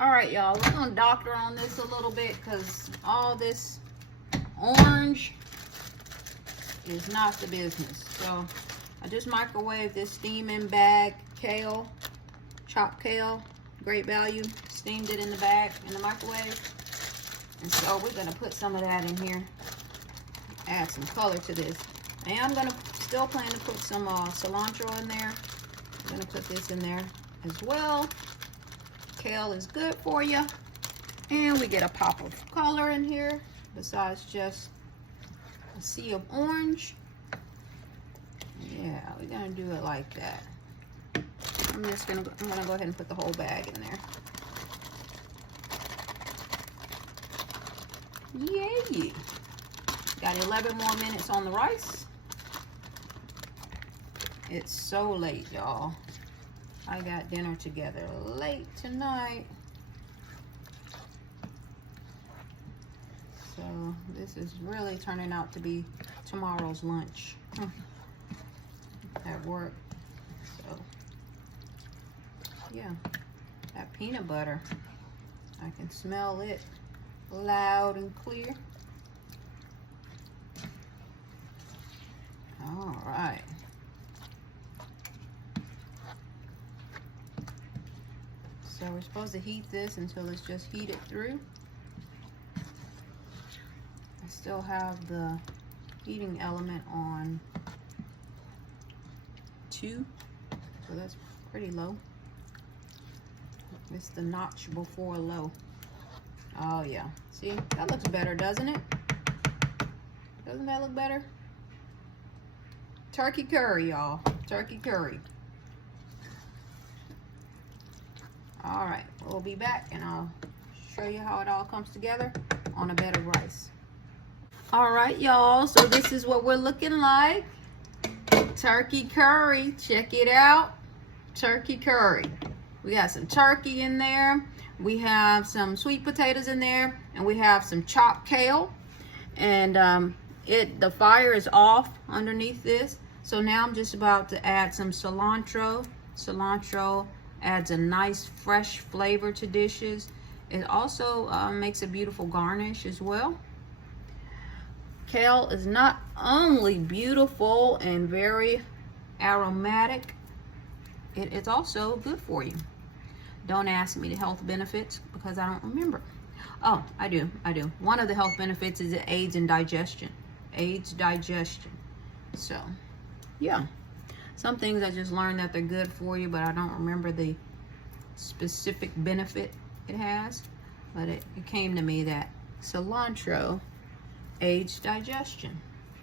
All right, y'all, we're gonna doctor on this a little bit because all this orange is not the business. So I just microwaved this steaming bag kale, chopped kale, great value. Steamed it in the bag in the microwave. And so we're gonna put some of that in here, add some color to this. And I'm gonna still plan to put some cilantro in there. I'm gonna put this in there as well. Kale is good for you. And we get a pop of color in here besides just a sea of orange. Yeah, we're gonna do it like that. I'm gonna go ahead and put the whole bag in there. Yay! Got 11 more minutes on the rice. It's so late, y'all. I got dinner together late tonight. So this is really turning out to be tomorrow's lunch at work. So yeah, that peanut butter, I can smell it loud and clear. All right. So we're supposed to heat this until it's just heated through. I still have the heating element on 2, so that's pretty low. It's the notch before low. Oh yeah, see, that looks better, doesn't it? Doesn't that look better? Turkey curry, y'all, turkey curry. All right, we'll be back and I'll show you how it all comes together on a bed of rice. All right, y'all, so this is what we're looking like. Turkey curry, check it out. Turkey curry. We got some turkey in there. We have some sweet potatoes in there, and we have some chopped kale. And the fire is off underneath this. So now I'm just about to add some cilantro. Cilantro adds a nice fresh flavor to dishes. It also makes a beautiful garnish as well. Kale is not only beautiful and very aromatic, it's also good for you. Don't ask me the health benefits because I don't remember. Oh, I do. One of the health benefits is it aids in digestion. Aids digestion. So, yeah. Some things I just learned that they're good for you, but I don't remember the specific benefit it has. But it came to me that cilantro aids digestion.